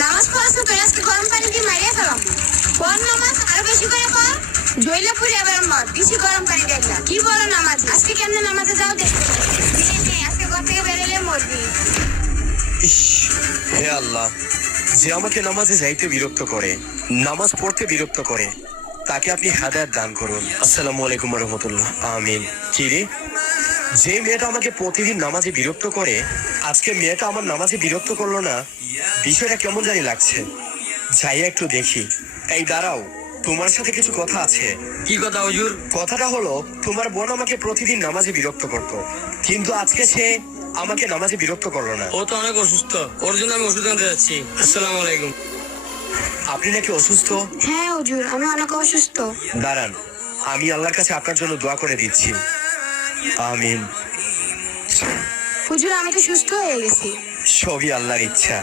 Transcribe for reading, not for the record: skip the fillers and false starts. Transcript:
নামাজ পড়াছো তোর আজকে গরম পানি দিয়ে মারিয়া ফেলাম। পর নামাজ আরো বেশি করে পর। জইলে পুরি আবার মত বেশি গরম পানি দেখলা কি বড় নামাজ। আজকে কেমনে নামাজে যাও দেখতে আজকে ঘর থেকে বেরোলে মরবি। ইস, হে আল্লাহ, যে আমাকে নামাজে যাইতে বিরক্ত করে, নামাজ পড়তে বিরক্ত করে, তাকে আপনি হাদায়াত দান করুন। আসসালামু আলাইকুম ওয়া রাহমাতুল্লাহ। আমিন। কি রে, যে মেয়েটা আমাকে প্রতিদিন নামাজে বিরক্ত করে, আজকে মেয়েটা আমার নামাজে বিরক্ত করলো না, বিষয়টা কেমন জানি লাগছে। যাই একটু দেখি। এই দাঁড়াও, তোমার সাথে কিছু কথা আছে। কি কথা হুজুর? কথাটা হলো, তোমার বোন আমাকে প্রতিদিন নামাজে বিরক্ত করতো, কিন্তু আজকে সে আমাকে নামাজে বিরক্ত করলো না। ও তো অনেক অসুস্থ, ওর জন্য আমি ওষুধ আনতে যাচ্ছি। আসসালামু আলাইকুম। আপনি নাকি অসুস্থ? হ্যাঁ হুজুর, আমি অনেক অসুস্থ। দাঁড়ান, আমি আল্লাহর কাছে আপনার জন্য দোয়া করে দিচ্ছি। আমিন। হুজুর আমি তো সুস্থ হয়ে গেছি। সবই আল্লাহর ইচ্ছা।